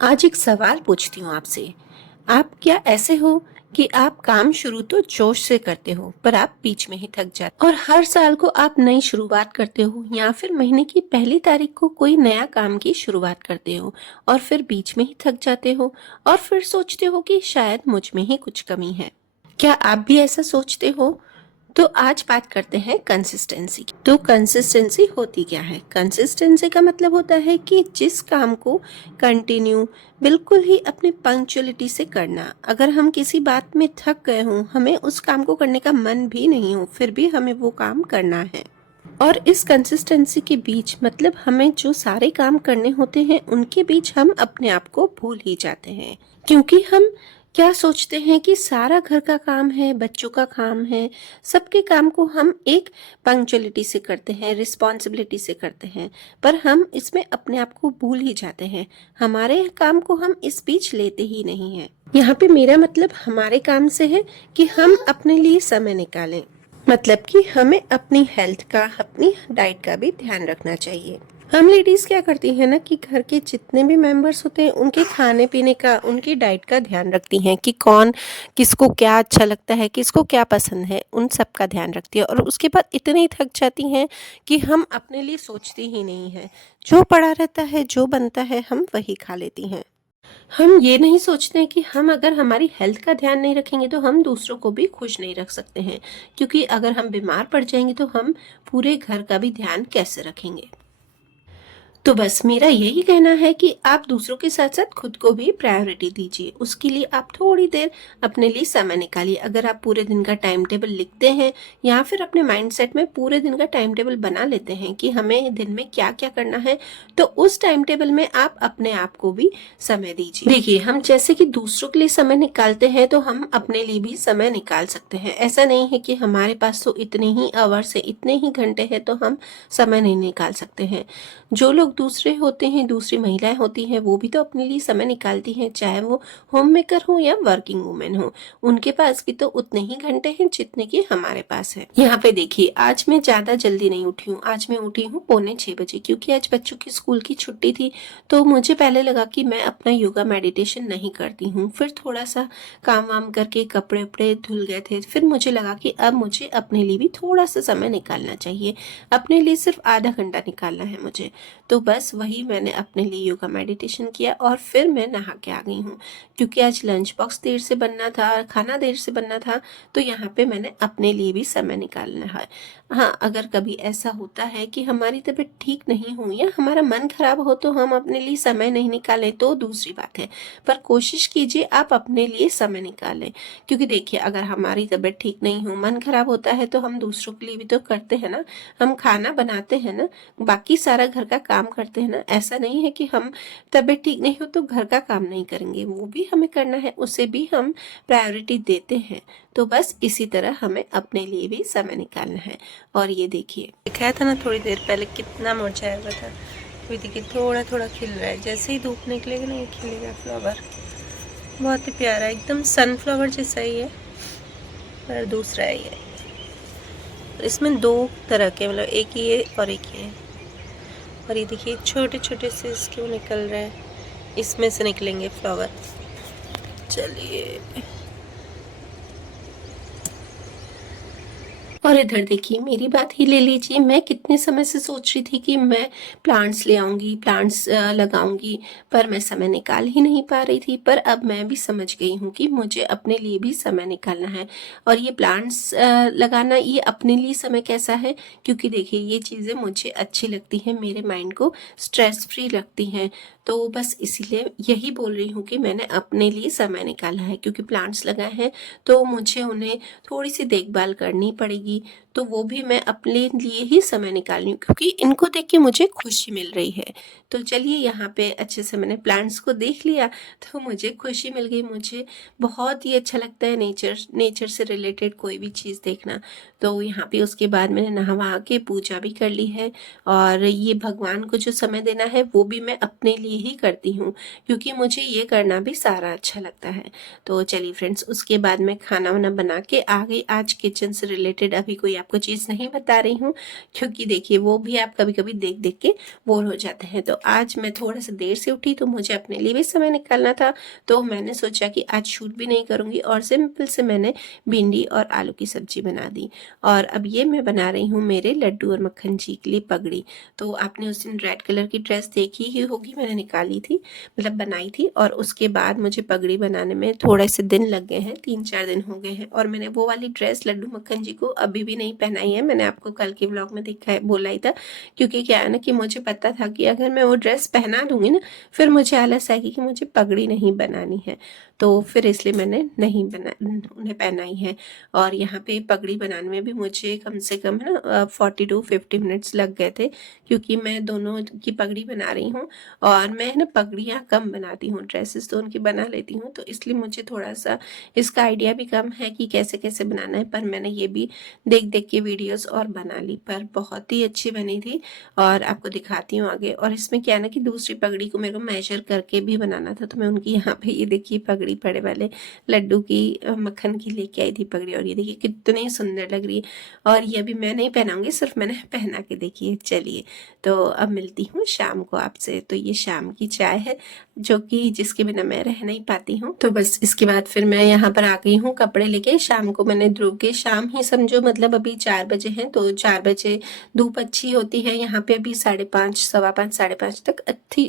आज एक सवाल पूछती हूँ आपसे। आप क्या ऐसे हो कि आप काम शुरू तो जोश से करते हो पर आप बीच में ही थक जाते हो और हर साल को आप नई शुरुआत करते हो या फिर महीने की पहली तारीख को कोई नया काम की शुरुआत करते हो और फिर बीच में ही थक जाते हो और फिर सोचते हो कि शायद मुझ में ही कुछ कमी है। क्या आप भी ऐसा सोचते हो? तो आज बात करते हैं कंसिस्टेंसी की। तो कंसिस्टेंसी होती क्या है? कंसिस्टेंसी का मतलब होता है कि जिस काम को कंटिन्यू बिल्कुल ही अपने पंक्चुअलिटी से करना। अगर हम किसी बात में थक गए हों, हमें उस काम को करने का मन भी नहीं हो, फिर भी हमें वो काम करना है। और इस कंसिस्टेंसी के बीच मतलब हमें जो सारे काम करने होते हैं उनके बीच हम अपने आप को भूल ही जाते हैं, क्योंकि हम क्या सोचते हैं कि सारा घर का काम है, बच्चों का काम है, सबके काम को हम एक पंक्चुअलिटी से करते हैं, रिस्पॉन्सिबिलिटी से करते हैं, पर हम इसमें अपने आप को भूल ही जाते हैं। हमारे काम को हम इस बीच लेते ही नहीं हैं। यहाँ पे मेरा मतलब हमारे काम से है कि हम अपने लिए समय निकालें, मतलब कि हमें अपनी हेल्थ का, अपनी डाइट का भी ध्यान रखना चाहिए। हम लेडीज क्या करती हैं ना कि घर के जितने भी मेंबर्स होते हैं उनके खाने पीने का, उनकी डाइट का ध्यान रखती हैं कि कौन किसको क्या अच्छा लगता है, किसको क्या पसंद है, उन सब का ध्यान रखती है और उसके बाद इतनी थक जाती हैं कि हम अपने लिए सोचती ही नहीं हैं। जो पड़ा रहता है, जो बनता है, हम वही खा लेती हैं। हम ये नहीं सोचते हैं कि हम अगर हमारी हेल्थ का ध्यान नहीं रखेंगे तो हम दूसरों को भी खुश नहीं रख सकते हैं, क्योंकि अगर हम बीमार पड़ जाएंगे तो हम पूरे घर का भी ध्यान कैसे रखेंगे। तो बस मेरा यही कहना है कि आप दूसरों के साथ साथ खुद को भी प्रायोरिटी दीजिए। उसके लिए आप थोड़ी देर अपने लिए समय निकालिए। अगर आप पूरे दिन का टाइम टेबल लिखते हैं या फिर अपने माइंडसेट में पूरे दिन का टाइम टेबल बना लेते हैं कि हमें दिन में क्या क्या करना है, तो उस टाइम टेबल में आप अपने आप को भी समय दीजिए। देखिए, हम जैसे कि दूसरों के लिए समय निकालते हैं तो हम अपने लिए भी समय निकाल सकते हैं। ऐसा नहीं है कि हमारे पास तो इतने ही आवर्स है, इतने ही घंटे हैं तो हम समय नहीं निकाल सकते हैं। जो लोग दूसरे होते हैं, दूसरी महिलाएं होती हैं, वो भी तो अपने लिए समय निकालती हैं, चाहे वो होम मेकर हो या वर्किंग वुमेन हो। उनके पास भी तो उतने ही घंटे हैं जितने कि हमारे पास है। यहाँ पे देखिए, आज मैं ज्यादा जल्दी नहीं उठी हूँ। आज मैं उठी हूँ 5:45 क्योंकि आज बच्चों की स्कूल की छुट्टी थी। तो मुझे पहले लगा कि मैं अपना योगा मेडिटेशन नहीं करती हूँ। फिर थोड़ा सा काम वाम करके कपड़े उपड़े धुल गए थे। फिर मुझे लगा कि अब मुझे अपने लिए भी थोड़ा सा समय निकालना चाहिए। अपने लिए सिर्फ आधा घंटा निकालना है मुझे। तो बस वही मैंने अपने लिए योगा मेडिटेशन किया और फिर मैं नहा के आ गई हूँ, क्योंकि आज लंच बॉक्स देर से बनना था, खाना देर से बनना था। तो यहाँ पे मैंने अपने लिए भी समय निकालना है। हाँ, अगर कभी ऐसा होता है कि हमारी तबीयत ठीक नहीं हो या हमारा मन खराब हो तो हम अपने लिए समय नहीं निकालें तो दूसरी बात है, पर कोशिश कीजिए आप अपने लिए समय निकालें। क्योंकि देखिए, अगर हमारी तबीयत ठीक नहीं हो, मन खराब होता है तो हम दूसरों के लिए भी तो करते हैं ना। हम खाना बनाते हैं ना, बाकी सारा घर का काम करते हैं ना। ऐसा नहीं है कि हम तबीयत ठीक नहीं हो तो घर का काम नहीं करेंगे, वो भी हमें करना है, उसे भी हम प्रायोरिटी देते हैं। तो बस इसी तरह हमें अपने लिए भी समय निकालना है। और ये देखिए, दिखाया था ना थोड़ी देर पहले कितना मुरझाया हुआ था, अभी देखिए थोड़ा थोड़ा खिल रहा है। जैसे ही धूप निकलेगा ना ये खिलेगा फ्लावर। बहुत ही प्यारा, एकदम सनफ्लावर जैसा ही है, पर दूसरा है ये। इसमें दो तरह के, मतलब एक ये और एक ये। और ये देखिए छोटे छोटे से इसके वो निकल रहे हैं, इसमें से निकलेंगे फ्लावर। चलिए, और इधर देखिए, मेरी बात ही ले लीजिए। मैं कितने समय से सोच रही थी कि मैं प्लांट्स ले आऊंगी, प्लांट्स लगाऊंगी, पर मैं समय निकाल ही नहीं पा रही थी। पर अब मैं भी समझ गई हूँ कि मुझे अपने लिए भी समय निकालना है। और ये प्लांट्स लगाना, ये अपने लिए समय कैसा है, क्योंकि देखिए ये चीज़ें मुझे अच्छी लगती हैं, मेरे माइंड को स्ट्रेस फ्री रखती हैं। तो बस इसीलिए यही बोल रही हूँ कि मैंने अपने लिए समय निकाला है, क्योंकि प्लांट्स लगाए हैं तो मुझे उन्हें थोड़ी सी देखभाल करनी पड़ेगी। तो वो भी मैं अपने लिए ही समय निकाल रही हूँ, क्योंकि इनको देख के मुझे खुशी मिल रही है। तो चलिए, यहाँ पे अच्छे से मैंने प्लांट्स को देख लिया तो मुझे खुशी मिल गई। मुझे बहुत ही अच्छा लगता है नेचर से रिलेटेड कोई भी चीज़ देखना। तो यहाँ पे उसके बाद मैंने नहा के पूजा भी कर ली है, और ये भगवान को जो समय देना है वो भी मैं अपने लिए ही करती हूँ, क्योंकि मुझे ये करना भी सारा अच्छा लगता है। तो चलिए फ्रेंड्स, उसके बाद मैं खाना वाना बना के आ गई। आज किचन से रिलेटेड अभी कोई आपको चीज़ नहीं बता रही हूँ, क्योंकि देखिए वो भी आप कभी कभी देख देख के बोर हो जाते हैं। तो आज मैं थोड़ा सा देर से उठी, तो मुझे अपने लिए भी समय निकालना था, तो मैंने सोचा कि आज शूट भी नहीं करूँगी और सिंपल से मैंने भिंडी और आलू की सब्जी बना दी। और अब ये मैं बना रही हूँ मेरे लड्डू और मक्खन जी के लिए पगड़ी। तो आपने उस दिन रेड कलर की ड्रेस देखी ही होगी, मैंने निकाली थी, मतलब बनाई थी, और उसके बाद मुझे पगड़ी बनाने में थोड़े से दिन लग गए हैं, 3-4 दिन हो गए हैं। और मैंने वो वाली ड्रेस लड्डू मक्खन जी को अभी भी नहीं पहनाई है। मैंने आपको कल के व्लॉग में दिखा है, बोला ही था, क्योंकि क्या है ना कि मुझे पता था कि अगर मैं वो ड्रेस पहना दूंगी ना, फिर मुझे आलस आएगी कि मुझे पगड़ी नहीं बनानी है, तो फिर इसलिए मैंने नहीं उन्हें पहनाई है। और यहाँ पे पगड़ी बनाने में भी मुझे कम से कम है ना 40 to 50 मिनट्स लग गए थे, क्योंकि मैं दोनों की पगड़ी बना रही हूँ। और मैं ना पगड़ियाँ कम बनाती हूँ, ड्रेसेस तो उनकी बना लेती हूँ, तो इसलिए मुझे थोड़ा सा इसका आइडिया भी कम है कि कैसे कैसे बनाना है। पर मैंने ये भी देख देख के वीडियोस और बना ली, पर बहुत ही अच्छी बनी थी, और आपको दिखाती हूँ आगे। और इसमें क्या है ना कि दूसरी पगड़ी को मेरे को मेजर करके भी बनाना था, तो मैं उनकी यहाँ पे ये देखिए पगड़ी बड़े वाले लड्डू की मक्खन की लेके आई थी पगड़ी, और ये देखिए कितनी सुंदर लग रही है। और ये भी मैं नहीं पहनाऊंगी, सिर्फ मैंने पहना के देखी है। चलिए, तो अब मिलती हूँ शाम को आपसे। तो ये शाम की चाय है, जो कि जिसके बिना मैं रह नहीं पाती हूँ। तो बस इसके बाद फिर मैं यहाँ पर आ गई हूँ कपड़े लेके। शाम को मैंने ध्रुव के, शाम ही समझो, मतलब अभी 4 बजे हैं, तो 4 बजे धूप अच्छी होती है यहाँ पे। अभी 5:30, 5:15, 5:30 तक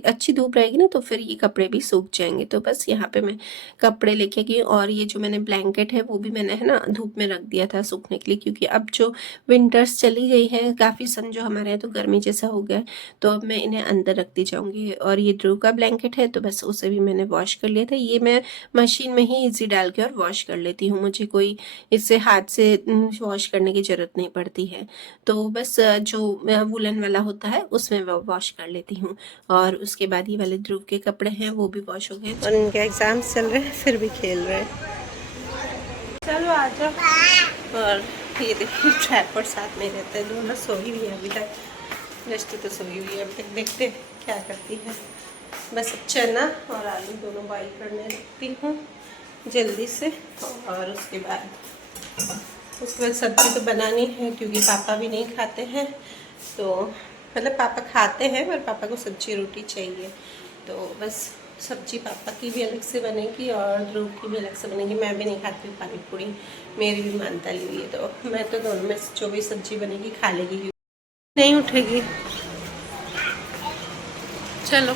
अच्छी धूप रहेगी ना, तो फिर ये कपड़े भी सूख जाएंगे। तो बस यहाँ पे मैं कपड़े लेके गई, और ये जो मैंने ब्लैंकेट है वो भी मैंने है ना धूप में रख दिया था सूखने के लिए, क्योंकि अब जो विंटर्स चली गई है, काफ़ी समझो हमारे यहाँ तो गर्मी जैसा हो गया है, तो अब मैं इन्हें अंदर रखती जाऊंगी। और ये ध्रुव का ब्लैंकेट है, तो बस उसे भी मैंने वॉश कर लिया था। ये मैं मशीन में ही इजी डाल के और वॉश कर लेती हूँ, मुझे कोई इससे हाथ से वॉश करने की ज़रूरत नहीं पड़ती है। तो बस जो वुलन वाला होता है उसमें वॉश कर लेती हूँ। और उसके बाद ये वाले ध्रुव के कपड़े हैं वो भी वॉश हो गए, और इनके एग्ज़ाम्स चल रहे हैं, फिर भी खेल रहे हैं। चलो आ जाओ। और ये देखिए ट्राइपॉड साथ में रहते हैं, दोनों सोई हुई है अभी तक। दृष्टि तो सोई हुई है अभी तक, देखते हैं क्या करती है। बस चना और आलू दोनों बॉईल करने रखती हूँ जल्दी से। और उसके बाद सब्ज़ी तो बनानी है, क्योंकि पापा भी नहीं खाते हैं। तो मतलब पापा खाते हैं, पर पापा को सब्जी रोटी चाहिए। तो बस सब्जी पापा की भी अलग से बनेगी और ध्रुव की भी अलग से बनेगी। मैं भी नहीं खाती पानी पूरी, मेरी भी मानता ली हुई है, तो मैं तो दोनों में जो भी सब्जी बनेगी खा लेगी। नहीं उठेगी, चलो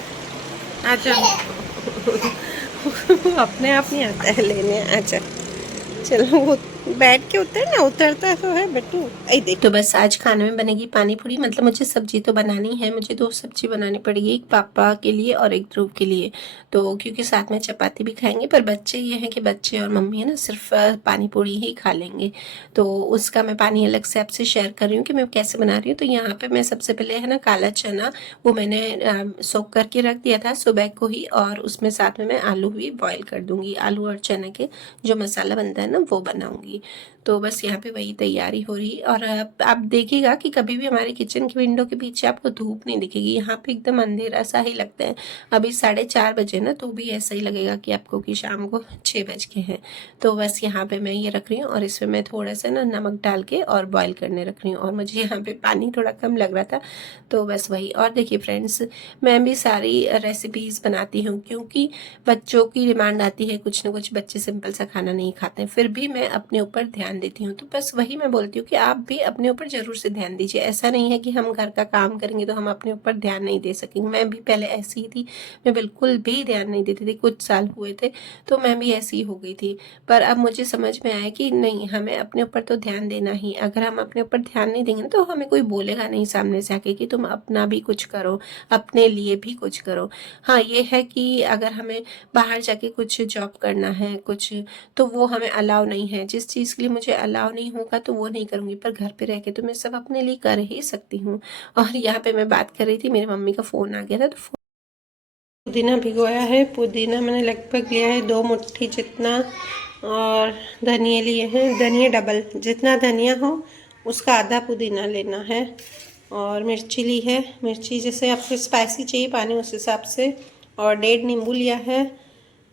आ जाओ। अपने आप नहीं आता है लेने, आ जा। चलो वो बैठ के उतर ना, उतरता तो है बट्टू। आई देख। तो बस आज खाने में बनेगी पानी पूरी, मतलब मुझे सब्जी तो बनानी है, मुझे 2 सब्जी बनानी पड़ेगी, एक पापा के लिए और एक ध्रुव के लिए। तो क्योंकि साथ में चपाती भी खाएंगे, पर बच्चे ये हैं कि बच्चे और मम्मी है ना सिर्फ पानी पूरी ही खा लेंगे। तो उसका मैं पानी अलग से आपसे शेयर कर रही हूँ कि मैं कैसे बना रही हूँ। तो यहाँ पे मैं सबसे पहले है ना काला चना, वो मैंने सोक करके रख दिया था सुबह को ही, और उसमें साथ में मैं आलू भी बॉईल कर दूंगी। आलू और चने के जो मसाला बनता है ना वो बनाऊंगी। तो बस यहाँ पे वही तैयारी हो रही। और आप देखिएगा कि कभी भी हमारे किचन की विंडो के पीछे आपको धूप नहीं दिखेगी, यहाँ पे एकदम अंधेरा सा ही लगता है। अभी 4:30 बजे ना, तो भी ऐसा ही लगेगा कि आपको कि शाम को 6 बज के हैं। तो बस यहाँ पे मैं ये रख रही हूँ, और इसमें मैं थोड़ा सा ना नमक डाल के और बॉईल करने रख रही हूँ। और मुझे यहाँ पे पानी थोड़ा कम लग रहा था, तो बस वही। और देखिए फ्रेंड्स, मैं भी सारी रेसिपीज़ बनाती हूँ, क्योंकि बच्चों की डिमांड आती है, कुछ ना कुछ बच्चे सिंपल सा खाना नहीं खाते हैं, फिर भी मैं अपने ऊपर ध्यान देती हूँ। तो बस वही मैं बोलती हूँ कि आप भी अपने ऊपर ज़रूर से ध्यान दीजिए। ऐसा नहीं है कि हम घर का काम करेंगे तो हम अपने ऊपर ध्यान नहीं दे सकेंगे। मैं भी पहले ऐसी ही थी, मैं बिल्कुल भी ध्यान नहीं देती थी। कुछ साल हुए थे तो मैं भी ऐसी हो गई थी, पर अब मुझे समझ में आया कि नहीं, हमें अपने ऊपर तो ध्यान देना ही। अगर हम अपने ऊपर ध्यान नहीं देंगे तो हमें कोई बोलेगा नहीं सामने से आके कि तुम अपना भी कुछ करो, अपने लिए भी कुछ करो। हाँ, ये है कि अगर हमें बाहर जाके कुछ जॉब करना है कुछ, तो वो हमें अलाउ नहीं है। जिस चीज़ के लिए मुझे अलाउ नहीं होगा तो वो नहीं करूँगी, पर घर पे रह के तो मैं सब अपने लिए कर ही सकती हूँ। और यहाँ पे मैं बात कर रही थी, मेरी मम्मी का फ़ोन आ गया था, तो पुदीना भिगोया है। पुदीना मैंने लगभग लिया है 2 मुट्ठी जितना, और धनिया लिए हैं, धनिया डबल, जितना धनिया हो उसका आधा पुदीना लेना है। और मिर्ची ली है, मिर्ची जैसे आपको स्पाइसी चाहिए पानी उस हिसाब से, और 1.5 नींबू लिया है।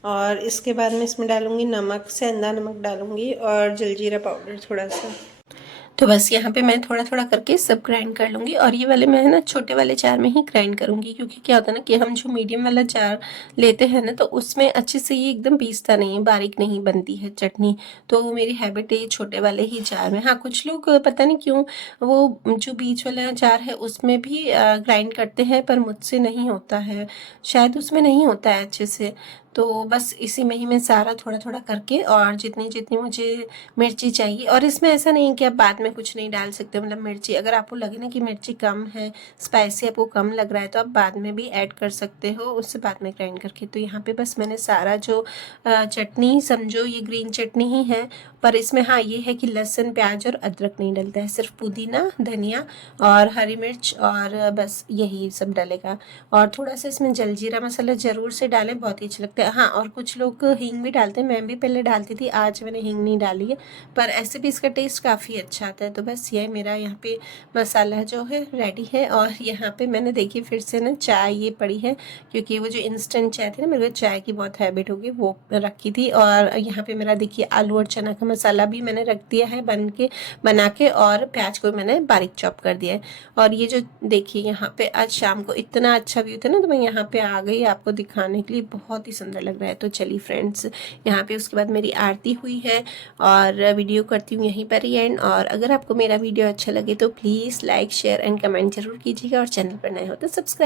और इसके बाद मैं इसमें डालूँगी नमक, सेंधा नमक डालूँगी और जलजीरा पाउडर थोड़ा सा। तो बस यहाँ पे मैं थोड़ा थोड़ा करके सब ग्राइंड कर लूँगी। और ये वाले मैं ना छोटे वाले जार में ही ग्राइंड करूँगी, क्योंकि क्या होता है ना कि हम जो मीडियम वाला जार लेते हैं ना, तो उसमें अच्छे से ये एकदम पीसता नहीं है, बारीक नहीं बनती है चटनी। तो मेरी हैबिट है छोटे वाले ही जार में। हाँ, कुछ लोग पता नहीं क्यों वो जो बीच वाला जार है उसमें भी ग्राइंड करते हैं, पर मुझसे नहीं होता है, शायद उसमें नहीं होता है अच्छे से। तो बस इसी में ही मैं सारा थोड़ा थोड़ा करके, और जितनी जितनी मुझे मिर्ची चाहिए। और इसमें ऐसा नहीं है कि आप बाद में कुछ नहीं डाल सकते, मतलब मिर्ची अगर आपको लगे ना कि मिर्ची कम है, स्पाइसी आपको कम लग रहा है, तो आप बाद में भी ऐड कर सकते हो, उससे बाद में ग्राइंड करके। तो यहाँ पे बस मैंने सारा जो चटनी, समझो ये ग्रीन चटनी ही है, पर इसमें हाँ ये है कि लहसुन, प्याज और अदरक नहीं डलता है, सिर्फ पुदीना, धनिया और हरी मिर्च, और बस यही सब डलेगा। और थोड़ा सा इसमें जलजीरा मसाला ज़रूर से डालें, बहुत ही अच्छा लगता है। हाँ, और कुछ लोग हींग भी डालते हैं, मैं भी पहले डालती थी, आज मैंने हींग नहीं डाली है, पर ऐसे भी इसका टेस्ट काफ़ी अच्छा आता है। तो बस ये मेरा यहाँ पे मसाला जो है रेडी है। और यहाँ पे मैंने देखी फिर से ना चाय ये पड़ी है, क्योंकि वो जो इंस्टेंट चाय थी ना, मेरे को चाय की बहुत हैबिट होगी, वो रखी थी। और यहाँ पे मेरा देखिए आलू और चना का मसाला भी मैंने रख दिया है बना के, और प्याज को मैंने बारीक चॉप कर दिया है। और ये जो देखिए यहाँ पे आज शाम को इतना अच्छा व्यू था ना, तो मैं यहाँ पे आ गई आपको दिखाने के लिए, बहुत ही सुंदर लग रहा है। तो चलिए फ्रेंड्स, यहाँ पे उसके बाद मेरी आरती हुई है, और वीडियो करती हूँ यहीं पर ही एंड। और अगर आपको मेरा वीडियो अच्छा लगे तो please like, share and comment जरूर कीजिएगा, और चैनल पर नए हो तो सब्सक्राइब